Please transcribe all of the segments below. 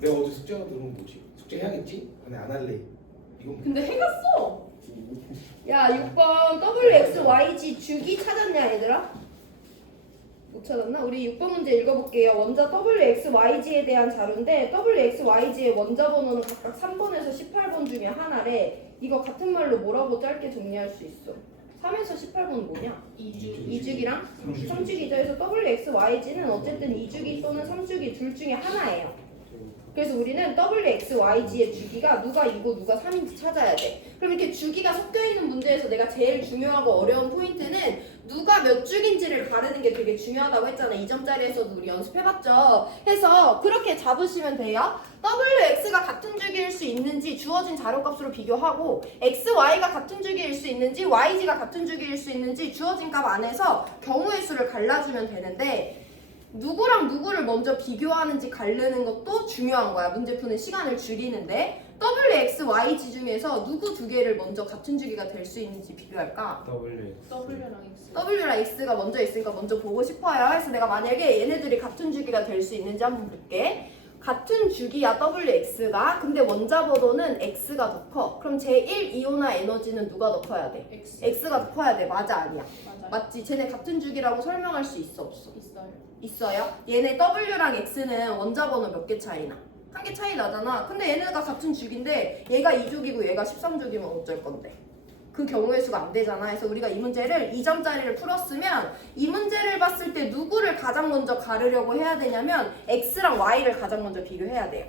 내가 어제 숙제가 들어오면 뭐지? 숙제 해야겠지? 아니 안 할래. 이거 근데 해갔어. 야 6번 WXYG 주기 찾았냐 얘들아? 못 찾았나? 우리 6번 문제 읽어볼게요. 원자 WXYG에 대한 자료인데 WXYG의 원자 번호는 각각 3번에서 18번 중에 하나래. 이거 같은 말로 뭐라고 짧게 정리할 수 있어? 3에서 18번은 뭐냐? 2주기랑 3주기죠. 그래서 WXYG는 어쨌든 2주기 또는 3주기 둘 중에 하나예요. 그래서 우리는 WXYG의 주기가 누가 2고 누가 3인지 찾아야 돼. 그럼 이렇게 주기가 섞여있는 문제에서 내가 제일 중요하고 어려운 포인트는 누가 몇 주기인지를 가르는 게 되게 중요하다고 했잖아. 2점짜리에서도 우리 연습해봤죠. 해서 그렇게 잡으시면 돼요. WX가 같은 주기일 수 있는지 주어진 자료값으로 비교하고 XY가 같은 주기일 수 있는지 YG가 같은 주기일 수 있는지 주어진 값 안에서 경우의 수를 갈라주면 되는데 누구랑 누구를 먼저 비교하는지 가르는 것도 중요한 거야. 문제 푸는 시간을 줄이는데 WXYG 중에서 누구 두 개를 먼저 같은 주기가 될 수 있는지 비교할까? W랑 X. W랑 X가 먼저 있으니까 먼저 보고 싶어요. 그래서 내가 만약에 얘네들이 같은 주기가 될 수 있는지 한번 볼게. 같은 주기야 WX가. 근데 원자 번호는 X가 더 커. 그럼 제1 이온화 에너지는 누가 더 커야 돼? X. X가 더 커야 돼. 맞아 아니야? 맞아요. 맞지? 쟤네 같은 주기라고 설명할 수 있어 없어? 있어요. 있어요? 얘네 W랑 X는 원자 번호 몇 개 차이나? 한 개 차이 나잖아. 근데 얘네가 같은 주기인데 얘가 2주기고 얘가 13주기면 어쩔 건데? 그 경우의 수가 안 되잖아. 그래서 우리가 이 문제를 2점짜리를 풀었으면 이 문제를 봤을 때 누구를 가장 먼저 가르려고 해야 되냐면 X랑 Y를 가장 먼저 비교해야 돼요.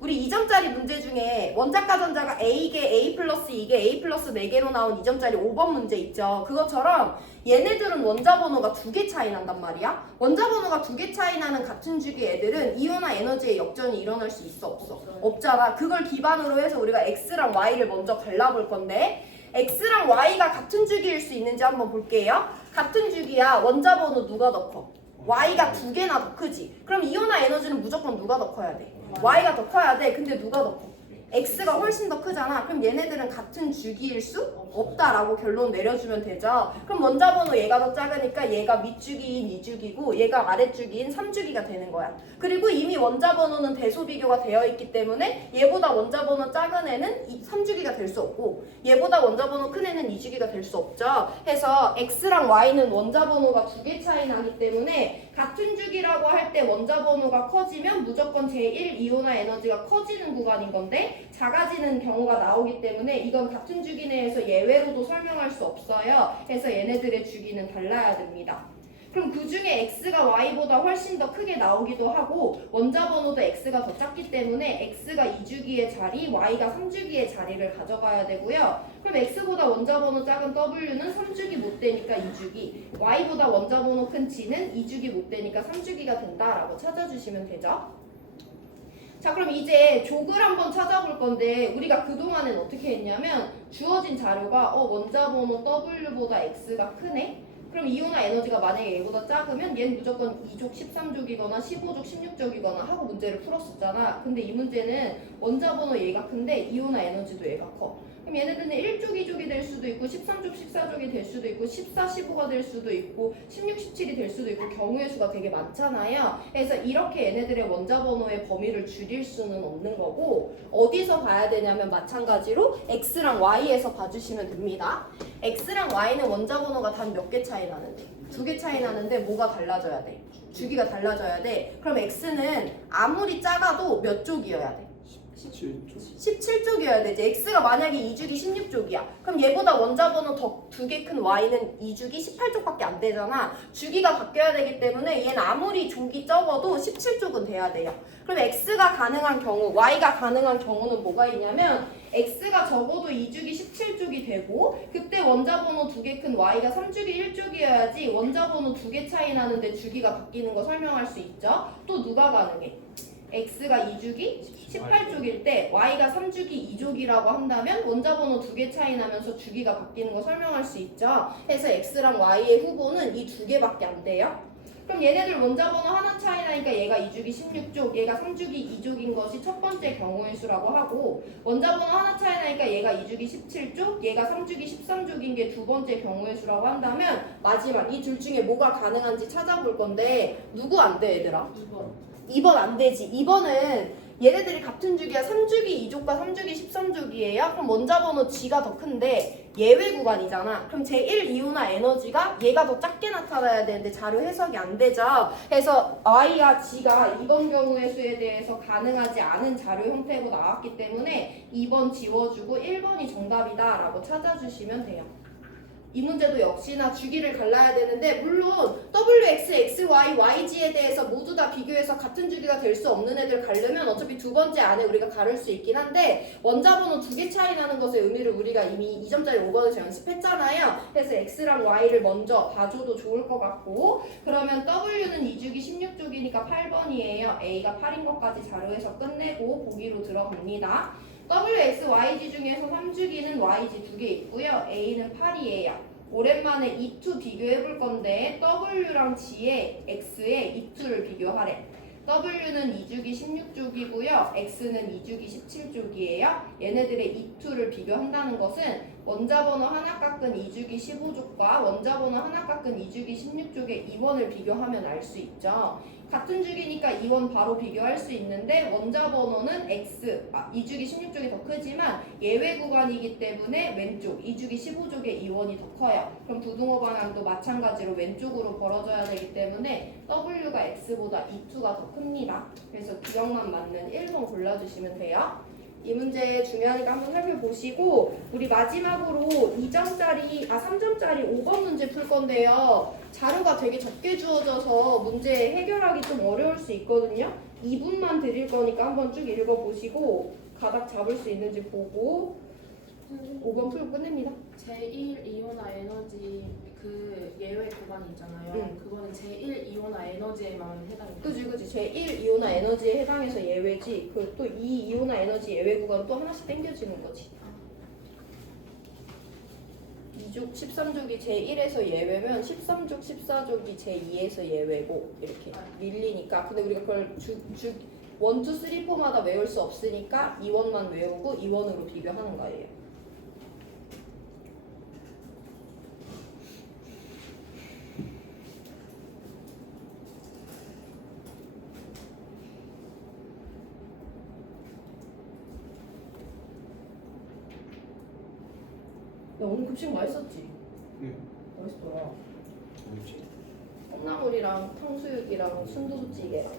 우리 2점짜리 문제 중에 원자과 전자가 A개, A 플러스 2개, A 플러스 4개로 나온 2점짜리 5번 문제 있죠. 그것처럼 얘네들은 원자 번호가 2개 차이 난단 말이야. 원자 번호가 2개 차이 나는 같은 주기 애들은 이온화 에너지의 역전이 일어날 수 있어 없어? 없잖아. 그걸 기반으로 해서 우리가 X랑 Y를 먼저 갈라볼 건데 X랑 Y가 같은 주기일 수 있는지 한번 볼게요. 같은 주기야. 원자 번호 누가 더 커? Y가 2개나 더 크지. 그럼 이온화 에너지는 무조건 누가 더 커야 돼? Y가 더 커야 돼. 근데 누가 더 커? X가 훨씬 더 크잖아. 그럼 얘네들은 같은 주기일 수 없다라고 결론 내려주면 되죠. 그럼 원자 번호 얘가 더 작으니까 얘가 밑주기인 2주기고 얘가 아랫주기인 3주기가 되는 거야. 그리고 이미 원자 번호는 대소 비교가 되어 있기 때문에 얘보다 원자 번호 작은 애는 3주기가 될 수 없고 얘보다 원자 번호 큰 애는 2주기가 될 수 없죠. 해서 X랑 Y는 원자 번호가 2개 차이 나기 때문에 같은 주기라고 할 때 원자 번호가 커지면 무조건 제1 이온화 에너지가 커지는 구간인 건데 작아지는 경우가 나오기 때문에 이건 같은 주기 내에서 예외로도 설명할 수 없어요. 해서 얘네들의 주기는 달라야 됩니다. 그럼 그 중에 X가 Y보다 훨씬 더 크게 나오기도 하고 원자 번호도 X가 더 작기 때문에 X가 2주기의 자리, Y가 3주기의 자리를 가져가야 되고요. 그럼 X보다 원자 번호 작은 W는 3주기 못 되니까 2주기, Y보다 원자 번호 큰 G는 2주기 못 되니까 3주기가 된다라고 찾아주시면 되죠. 자, 그럼 이제 족을 한번 찾아볼 건데 우리가 그동안엔 어떻게 했냐면 주어진 자료가 원자 번호 W보다 X가 크네? 그럼 이온화 에너지가 만약에 얘보다 작으면 얘는 무조건 2족 13족이거나 15족 16족이거나 하고 문제를 풀었었잖아. 근데 이 문제는 원자 번호 얘가 큰데 이온화 에너지도 얘가 커. 그럼 얘네들은 1족 2족이 될 수도 있고 13족 14족이 될 수도 있고 14, 15가 될 수도 있고 16, 17이 될 수도 있고 경우의 수가 되게 많잖아요. 그래서 이렇게 얘네들의 원자 번호의 범위를 줄일 수는 없는 거고 어디서 봐야 되냐면 마찬가지로 X랑 Y에서 봐주시면 됩니다. X랑 Y는 원자 번호가 단 몇 개 차이 나는데? 2개 차이 나는데 뭐가 달라져야 돼? 주기가 달라져야 돼. 그럼 X는 아무리 작아도 몇 족이어야 돼? 17쪽이어야 되지. X가 만약에 2주기 16쪽이야. 그럼 얘보다 원자 번호 더 2개 큰 Y는 2주기 18쪽밖에 안 되잖아. 주기가 바뀌어야 되기 때문에 얘는 아무리 족이 적어도 17쪽은 돼야 돼요. 그럼 X가 가능한 경우, Y가 가능한 경우는 뭐가 있냐면 X가 적어도 2주기 17쪽이 되고 그때 원자 번호 2개 큰 Y가 3주기 1쪽이어야지 원자 번호 2개 차이 나는데 주기가 바뀌는 거 설명할 수 있죠. 또 누가 가능해? X가 2주기 18쪽일 때 Y가 3주기 2족이라고 한다면 원자 번호 2개 차이 나면서 주기가 바뀌는 거 설명할 수 있죠. 해서 X랑 Y의 후보는 이 2개밖에 안 돼요. 그럼 얘네들 원자 번호 하나 차이 나니까 얘가 2주기 16족, 얘가 3주기 2족인 것이 첫 번째 경우의 수라고 하고 원자 번호 하나 차이 나니까 얘가 2주기 17족, 얘가 3주기 13족인 게 두 번째 경우의 수라고 한다면 마지막 이 둘 중에 뭐가 가능한지 찾아볼 건데 누구 안 돼 얘들아? 2번. 2번 안 되지. 2번은 얘네들이 같은 주기야. 3주기 2족과 3주기 13주기예요. 그럼 원자 번호 G가 더 큰데 예외 구간이잖아. 그럼 제1 이온화 에너지가 얘가 더 작게 나타나야 되는데 자료 해석이 안 되죠. 그래서 Y와 G가 이번 경우의 수에 대해서 가능하지 않은 자료 형태로 나왔기 때문에 2번 지워주고 1번이 정답이다 라고 찾아주시면 돼요. 이 문제도 역시나 주기를 갈라야 되는데 물론 WX, XY, YG에 대해서 모두 다 비교해서 같은 주기가 될 수 없는 애들 가려면 어차피 두 번째 안에 우리가 가를 수 있긴 한데 원자 번호 2개 차이 나는 것의 의미를 우리가 이미 2점짜리 5번에서 연습했잖아요. 그래서 X랑 Y를 먼저 봐줘도 좋을 것 같고 그러면 W는 2주기 16주기니까 8번이에요. A가 8인 것까지 자료에서 끝내고 보기로 들어갑니다. WX, YG 중에서 3주기는 YG 2개 있고요. A는 8이에요. 오랜만에 E2 비교해 볼 건데 W랑 G의 X의 E2를 비교하래. W는 2주기 16주기고요. X는 2주기 17주기예요. 얘네들의 E2를 비교한다는 것은 원자 번호 하나 깎은 2주기 15족과 원자 번호 하나 깎은 2주기 16족의 이원을 비교하면 알 수 있죠. 같은 주기니까 이원 바로 비교할 수 있는데 원자 번호는 X, 2주기 16족이 더 크지만 예외 구간이기 때문에 왼쪽 2주기 15족의 이원이 더 커요. 그럼 부등호 방향도 마찬가지로 왼쪽으로 벌어져야 되기 때문에 W가 X보다 E2가 더 큽니다. 그래서 기억만 맞는 1번 골라주시면 돼요. 이 문제 중요하니까 한번 살펴보시고 우리 마지막으로 3점짜리 5번 문제 풀 건데요. 자료가 되게 적게 주어져서 문제 해결하기 좀 어려울 수 있거든요. 2분만 드릴 거니까 한번 쭉 읽어보시고 가닥 잡을 수 있는지 보고 5번 풀고 끝냅니다. 제1 이온화 에너지 그 예외 구간이 있잖아요. 응. 그거는 제1 이온화 에너지에만 해당돼요. 그지 제1 이온화 에너지에 해당해서 예외지 그 또 2 이온화 에너지 예외 구간 또 하나씩 땡겨지는 거지. 2족 13족이 제1에서 예외면 13족 14족이 제2에서 예외고 이렇게 밀리니까 근데 우리가 그걸 1, 2, 3, 4마다 외울 수 없으니까 2원만 외우고 2원으로 비교하는 거예요. 야 오늘 급식 맛있었지? 응. 맛있더라. 뭐지? 콩나물이랑 탕수육이랑 순두부찌개랑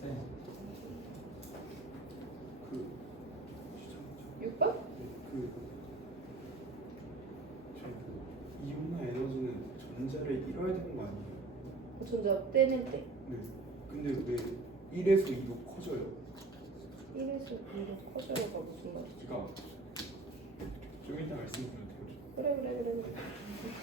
쌤. 그 6번? 이온화 에너지는 전자를 잃어야 되는 거 아니에요? 전자 떼낼 때 네. 근데 왜 1에서 2로 커져요? 1에서 2로 커져가 무슨 말이지? 제가 좀 이따 말씀드려도 되죠? 그래